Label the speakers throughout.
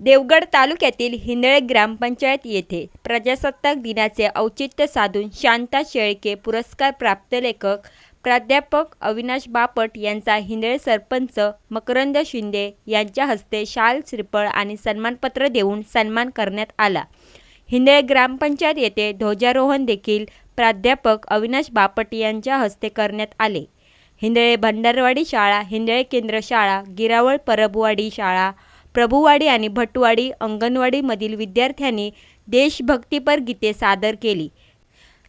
Speaker 1: देवगड तालुक्यातील हिंदळे ग्रामपंचायत येथे प्रजासत्ताक दिनाचे औचित्य साधून शांता शेळके पुरस्कार प्राप्त लेखक प्राध्यापक अविनाश बापट यांचा हिंदळे सरपंच मकरंद शिंदे यांच्या हस्ते शाल श्रीफळ आणि सन्मानपत्र देऊन सन्मान करण्यात आला. हिंदळे ग्रामपंचायत येथे ध्वजारोहण देखील प्राध्यापक अविनाश बापट यांच्या हस्ते करण्यात आले. हिंदळे भंडारवाडी शाळा हिंदळे केंद्र शाळा गिरावळ परबवाडी शाळा प्रभुवाडी आणि भटवाडी अंगणवाडीमधील विद्यार्थ्यांनी देशभक्तीपर गीते सादर केली.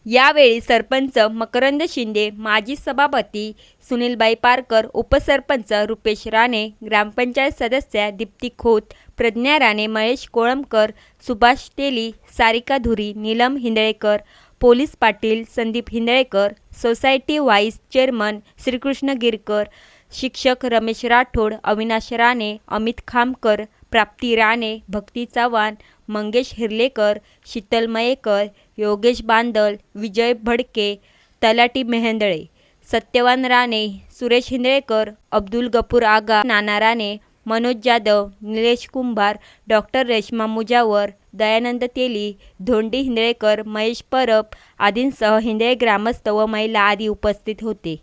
Speaker 1: यावेळी सरपंच मकरंद शिंदे माजी सभापती सुनीलबाई पारकर उपसरपंच रुपेश राणे ग्रामपंचायत सदस्या Dipti Khot Pradnya Rane Mahesh Kolambkar Subhash Teli Sarika Dhuri Neelam Hindalekar police Patil Sandeep Hindalekar society vice chairman Shrikrishna Girkar शिक्षक रमेश राठोड अविनाश राणे अमित खामकर प्राप्ती राणे भक्ती चव्हाण मंगेश हिरलेकर शीतल मयेकर योगेश बांदल विजय भडके तलाटी मेहेंदळे सत्यवान राणे सुरेश हिंदळेकर अब्दुल गपूर आगा नाना राणे मनोज जाधव निलेश कुंभार डॉक्टर रेश्मा मुजावर दयानंद तेली धोंडी हिंदळेकर महेश परब आदींसह हिंदळे ग्रामस्थ व महिला आदी उपस्थित होते.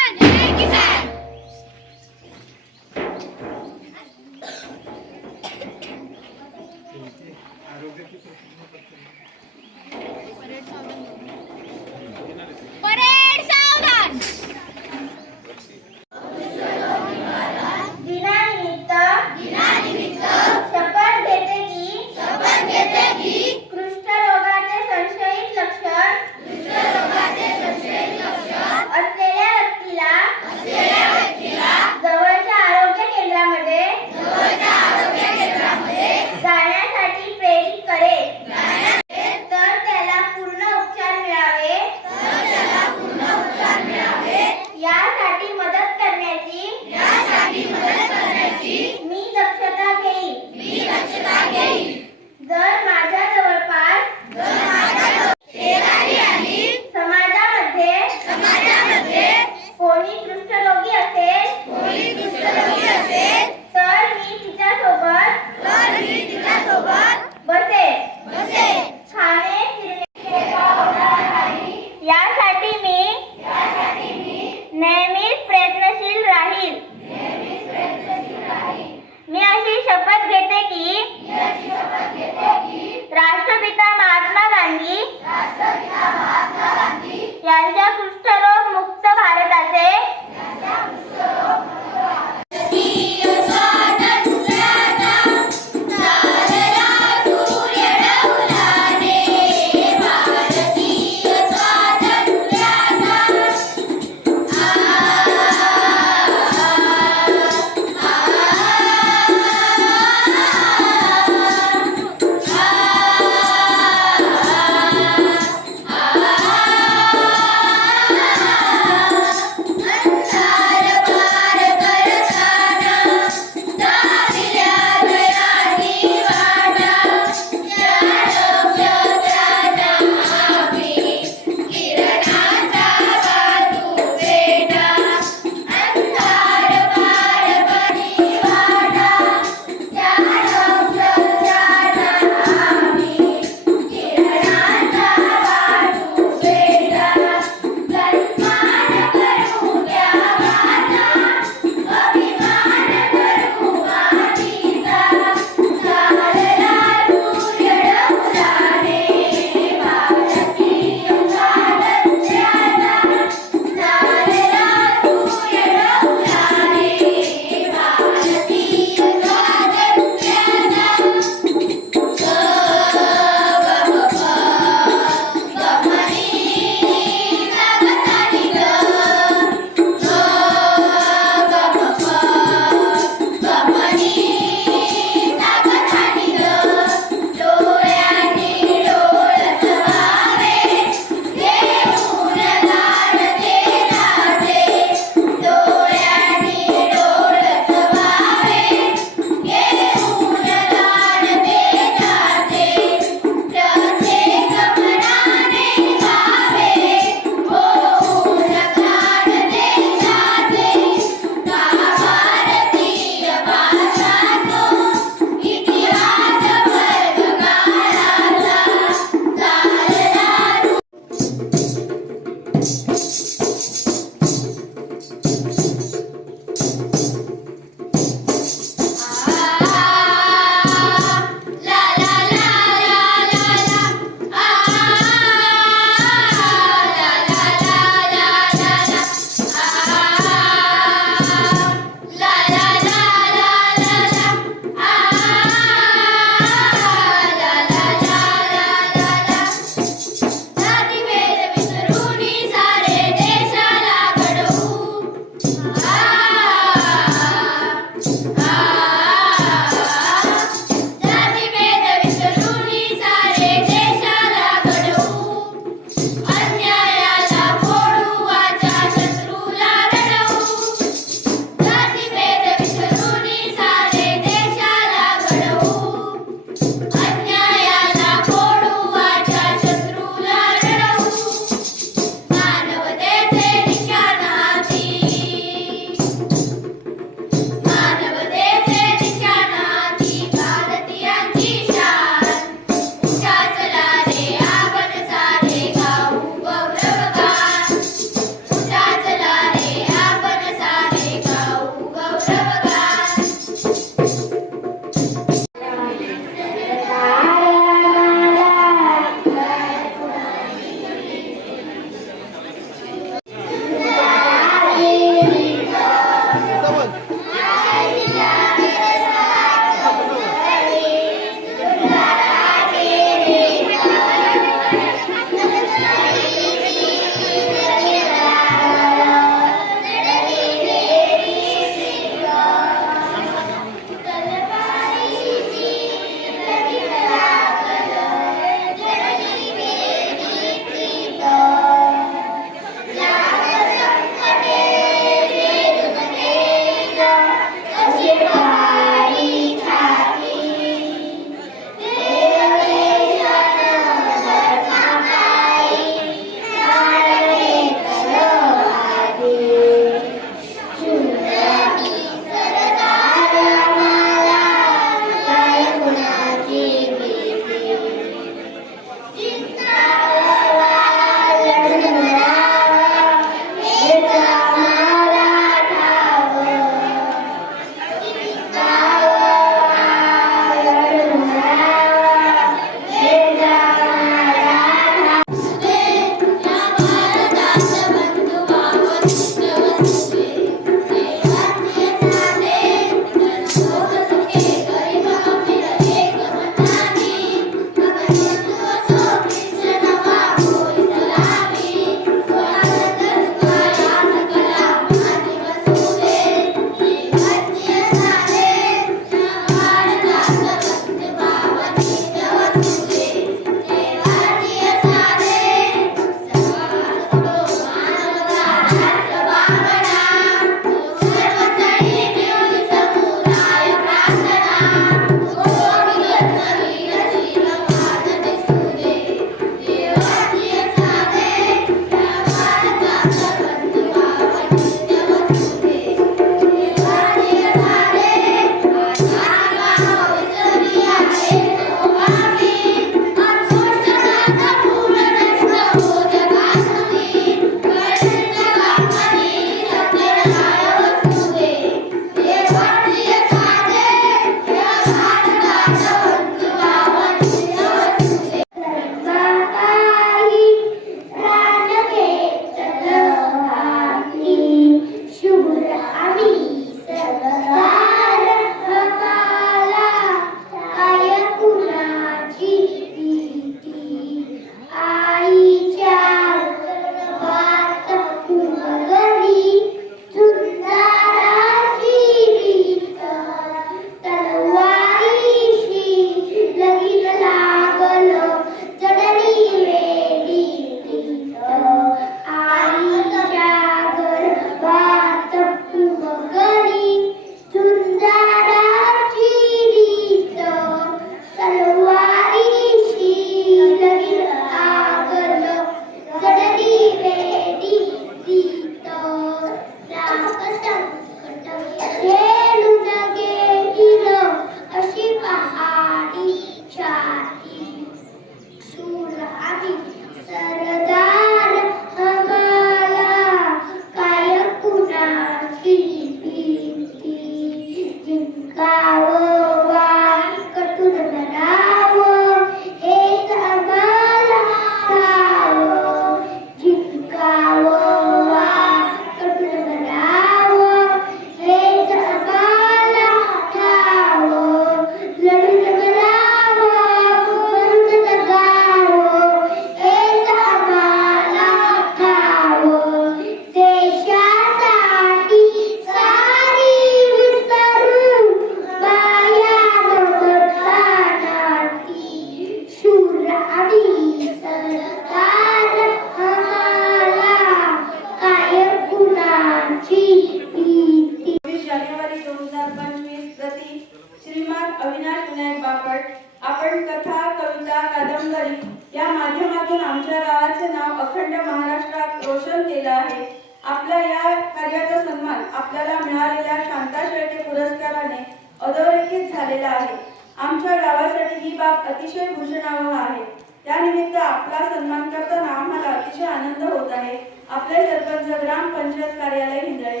Speaker 2: झालेला आहे. आमच्या गावासाठी ही बाब अतिशय भूषणावह आहे. त्यानिमित्त आपला सन्मान करताना आम्हाला अतिशय आनंद होत आहे. आपले सरपंच ग्रामपंचायत कार्यालय हिंदळे.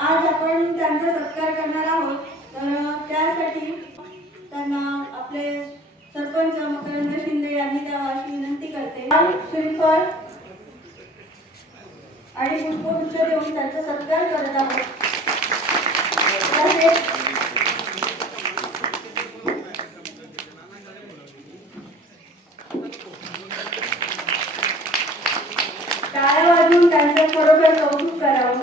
Speaker 2: आज आपण त्यांचा सत्कार करणार आहोत. तर त्यासाठी त्यांना आपले सरपंच मकरंद शिंदे यांनी त्या विनंती करते. श्रीफळ आणि पुष्पगुच्छ देऊन त्यांचा सत्कार करत आहोत. टाळ्या वाजवून त्यांचं खरोखर कौतुक करावं.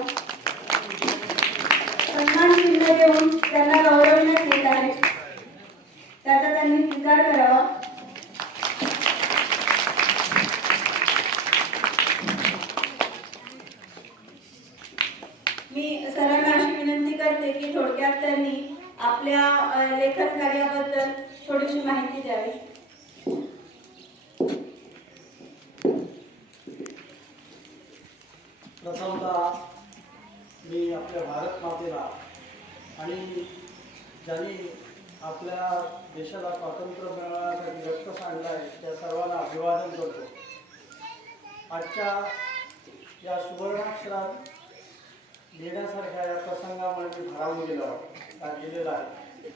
Speaker 2: सन्मान चिन्ह देऊन त्यांना गौरवण्यात येत आहे. त्याचा त्यांनी स्वीकार करावा मी सरांना अशी विनंती करते की थोडक्यात त्यांनी आपल्या लेखन कार्याबद्दल थोडीशी माहिती द्यावी.
Speaker 3: प्रथमतः मी आपल्या भारत मातेला आणि ज्यांनी आपल्या देशाला स्वातंत्र्य मिळवण्यासाठी रक्त सांडलं आहे त्या सर्वांना अभिवादन करतो. आजच्या या सुवर्णाक्षरात लिहिण्यासारख्या या प्रसंगामुळे मी भारावून गेलो आहे आहे.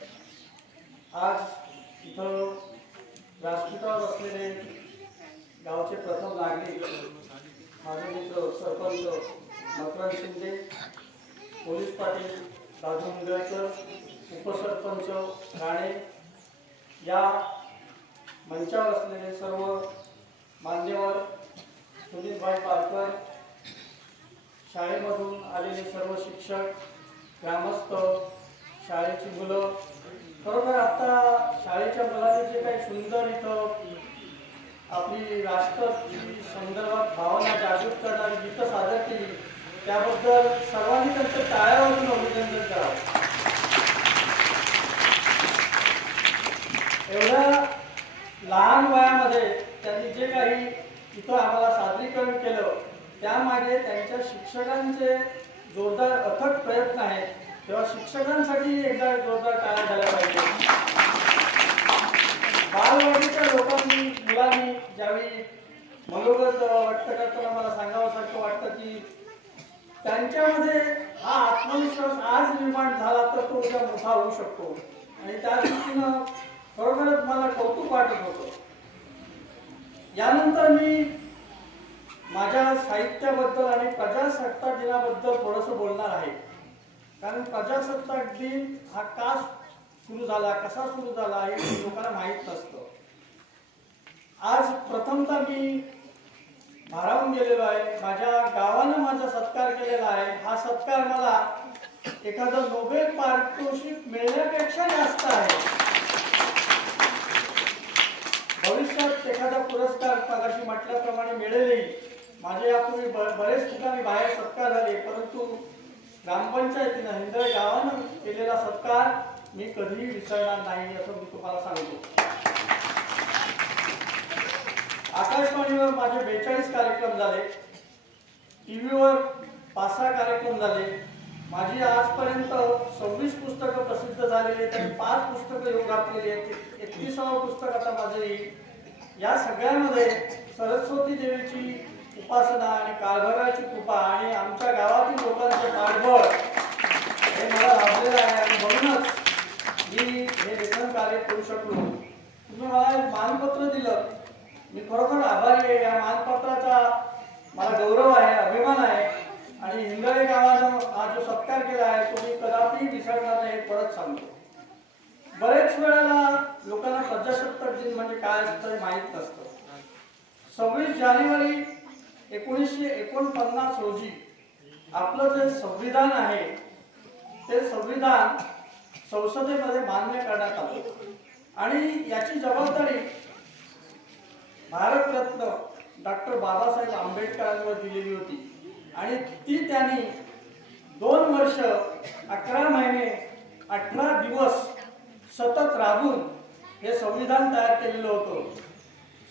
Speaker 3: आज इथं व्यासपीठावर असलेले गावचे प्रथम नागरिक माझे मित्र सरपंच मकरंद शिंदे पोलीस पाटील राजू मुंगळकर उपसरपंच राणे या मंचावर असलेले सर्व मान्यवर सुनीलभाई पारकर शाळेमधून आलेले सर्व शिक्षक ग्रामस्थ शाळेची मुलं. खरोखर आता शाळेच्या मुलांनी जे काही सुंदर इथं आपली राष्ट्र संदर्भात भावना जागृत करणारी गीतं सादर केली त्याबद्दल सर्वांनी त्यांचं टाळ्यावरून अभिनंदन करावं. एवढ्या लहान वयामध्ये त्यांनी जे काही इथं आम्हाला सादरीकरण केलं त्यामागे त्यांच्या शिक्षकांचे जोरदार अथक प्रयत्न आहेत. तेव्हा शिक्षकांसाठी एकदा जोरदार टाळ्या झाल्या पाहिजे. बालवाडीच्या लोकांनी मुलांनी ज्यावेळी मनोगत व्यक्त करताना मला सांगावंसारखं वाटतं की त्यांच्यामध्ये हा आत्मविश्वास आज निर्माण झाला तर तो उद्या मोठा होऊ शकतो. आणि त्या दृष्टीनं खरोखरच मला कौतुक वाटत होतं. यानंतर मी माझ्या साहित्याबद्दल आणि प्रजासत्ताक दिनाबद्दल थोडंसं बोलणार आहे. कारण प्रजासत्ताक दिन हा का सुरू झाला कसा सुरू झाला हे लोकांना माहीत नसतं. आज प्रथमतः मी भारावून गेलेलो आहे. माझ्या गावानं माझा सत्कार केलेला आहे. हा सत्कार मला एखादं नोबेल पारितोषिक मिळण्यापेक्षा जास्त आहे. भविष्यात एखादा पुरस्कार मगाशी म्हटल्याप्रमाणे मिळेलही. माझे यापूर्वी बरेच ठिकाणी बाहेर सत्कार झाले परंतु ग्रामपंचायतीनं हिंदळ गावानं केलेला सत्कार मी कधीही विसरणार नाही असं मी तुम्हाला सांगतो. आकाशवाणीवर माझे बेचाळीस कार्यक्रम झाले. टी व्हीवर पाच सहा कार्यक्रम झाले. माझी आजपर्यंत सव्वीस पुस्तकं प्रसिद्ध झालेली आहेत आणि पाच पुस्तकं येऊन आहेत. एकतीसावं पुस्तक आता माझं येईल. या सगळ्यामध्ये सरस्वती देवीची उपासना आणि काळभराची कृपा आणि आमच्या गावातील लोकांचे पाठबळ हे मला लाभलेलं आहे आणि म्हणूनच मी हे लेखन कार्य करू शकलो. तुम्ही मला एक मानपत्र दिलं. मी खरोखर आभारी आहे. या मानपत्राचा मला गौरव आहे अभिमान आहे आणि हिंगळे गावानं हा जो सत्कार केला आहे तो मी कदापि विसरणार नाही हे परत सांगतो. बरेच वेळेला लोकांना प्रजासत्ताक दिन म्हणजे काय असतं माहीत नसतं. सव्वीस जानेवारी एकोणीसशे एकोणपन्नास रोजी आपलं जे संविधान आहे ते संविधान संसदेमध्ये मान्य करण्यात आलं. आणि याची जबाबदारी भारतरत्न डॉक्टर बाबासाहेब आंबेडकरांवर दिलेली होती. आणि ती त्यांनी दोन वर्ष अकरा महिने अठरा दिवस सतत राबून हे संविधान तयार केलेलं होतं.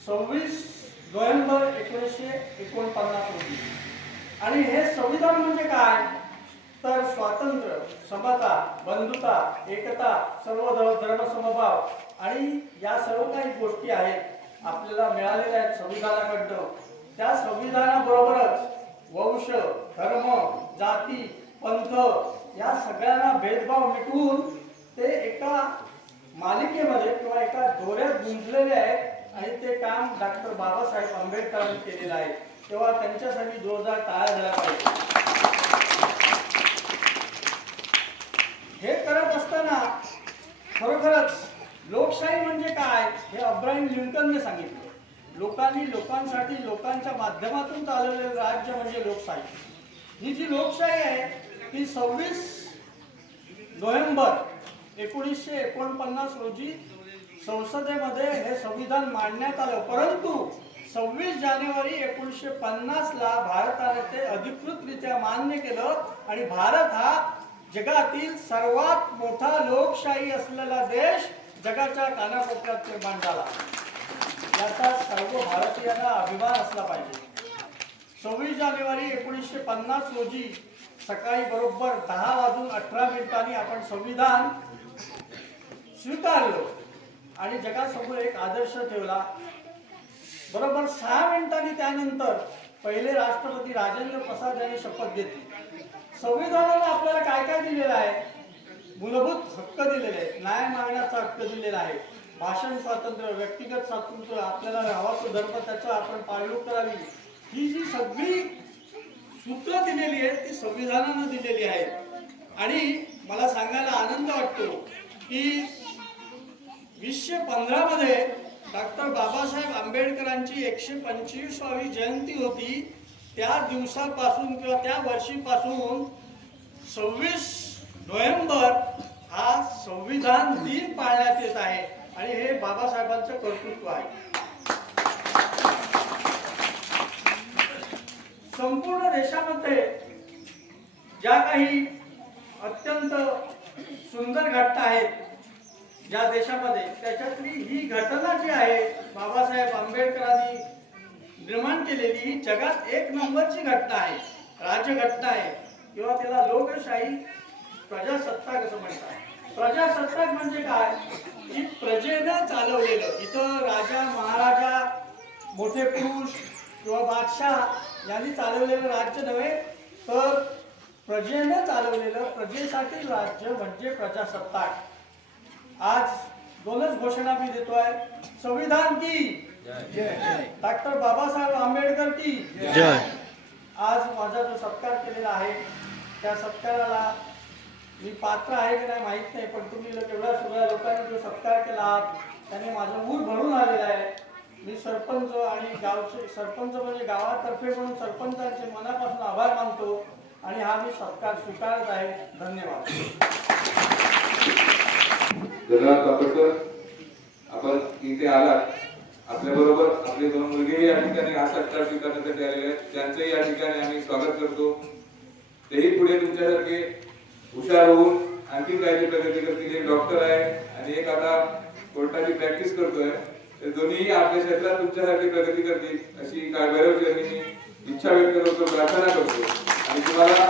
Speaker 3: सव्वीस नोव्हेंबर एकोणीसशे एकोणपन्नास रोजी. आणि हे संविधान म्हणजे काय? तर स्वातंत्र्य समता बंधुता एकता सर्व धर्मसमभाव धर्म आणि या सर्व काही गोष्टी आहेत आपल्याला मिळालेल्या आहेत संविधानाकडनं. त्या संविधानाबरोबरच वंश धर्म जाती पंथ या सगळ्यांना भेदभाव मिटवून ते एका मालिकेमध्ये किंवा एका दोऱ्यात गुंतलेले आहेत आणि ते काम डॉक्टर बाबासाहेब आंबेडकरांनी केलेलं आहे. तेव्हा त्यांच्यासाठी जोरदार टाळ्या झाल्या पाहिजे हे करत असताना खरोखरच लोकशाही म्हणजे काय हे अब्राहिम लिंकनने सांगितलं. लोकांनी लोकांसाठी लोकांच्या माध्यमातून चालवलेलं राज्य म्हणजे लोकशाही. ही जी लोकशाही आहे ती सव्वीस नोव्हेंबर एकोणीसशे एकोणपन्नास रोजी संसदेमध्ये हे संविधान मांडण्यात आलं. परंतु सव्वीस जानेवारी एकोणीसशे पन्नासला भारताने ते अधिकृतरित्या मान्य केलं आणि भारत हा जगातील सर्वात मोठा लोकशाही असलेला देश जगाच्या कानाकोपऱ्यात निर्माण झाला याचा सर्व भारतीयांना अभिमान असला पाहिजे. सव्वीस जानेवारी एकोणीसशे पन्नास रोजी सकाळी बरोबर दहा वाजून अठरा मिनिटांनी आपण संविधान स्वीकारलं आणि जगासमोर एक आदर्श ठेवला. बरोबर सहा मिनिटांनी त्यानंतर पहिले राष्ट्रपती राजेंद्र प्रसाद यांनी शपथ घेतली. संविधानाने आपल्याला काय काय दिलेलं आहे? मूलभूत हक्क दिलेले आहेत. न्याय मागण्याचा हक्क दिलेला आहे. भाषण स्वातंत्र्य व्यक्तिगत स्वातंत्र्य आपल्याला हवाचं धर्म त्याचं आपण पाळणूक करावी. ही जी सगळी सूत्र दिलेली आहेत ती संविधानानं दिलेली आहेत आणि मला सांगायला आनंद वाटतो की वीसशे पंधरामध्ये डॉक्टर बाबासाहेब आंबेडकरांची एकशे पंचवीसावी जयंती होती. त्या दिवसापासून किंवा त्या वर्षीपासून सव्वीस नोव्हेंबर हा संविधान दिन पाळण्यात येत आहे आणि हे बाबासाहेबांचं कर्तृत्व आहे. संपूर्ण देशामध्ये ज्या काही अत्यंत सुंदर घटना आहेत ज्या देशामध्ये त्याच्यातली ही घटना जी आहे बाबासाहेब आंबेडकरांनी निर्माण केलेली ही जगात एक नंबरची घटना आहे राज्यघटना आहे. किंवा त्याला लोकशाही प्रजासत्ताक असं म्हणतात. प्रजासत्ताक म्हणजे काय? की प्रजेनं चालवलेलं इथं राजा महाराजा मोठे पुरुष किंवा बादशाह यांनी चालवलेलं राज्य नव्हे तर प्रजेनं चालवलेलं प्रजेसाठी राज्य म्हणजे प्रजासत्ताक. आज दोनच घोषणा मी देतोय. संविधान की? डॉक्टर बाबासाहेब आंबेडकर की?
Speaker 4: जय.
Speaker 3: आज माझा जो सत्कार केलेला आहे त्या सत्काराला मी पात्र आहे की नाही माहीत नाही पण तुम्ही लोक एवढ्या सगळ्या लोकांनी जो सत्कार केला आहात त्याने माझं मूळ भरून आलेलं आहे. मी सरपंच आणि गावचे सरपंच म्हणजे गावातर्फे म्हणून सरपंचांचे मनापासून आभार मानतो आणि हा मी सत्कार स्वीकारत आहे. धन्यवाद.
Speaker 5: धन्यवाद बापटकर आपण इथे आलात. आपल्या बरोबर आपले दोन मुलगेही या ठिकाणी हा सत्कार स्वीकारण्यासाठी आलेले आहेत. त्यांचंही या ठिकाणी आम्ही स्वागत करतो. तेही पुढे तुमच्यासारखे हुशार होऊन आणखी काहीतरी प्रगती करतील. एक डॉक्टर आहे आणि एक आता कोर्टाची प्रॅक्टिस करतोय. ते दोन्ही आपल्या क्षेत्रात तुमच्यासारखी प्रगती करतील अशी काय भैरव मी इच्छा व्यक्त करतो प्रार्थना करतो. आणि तुम्हाला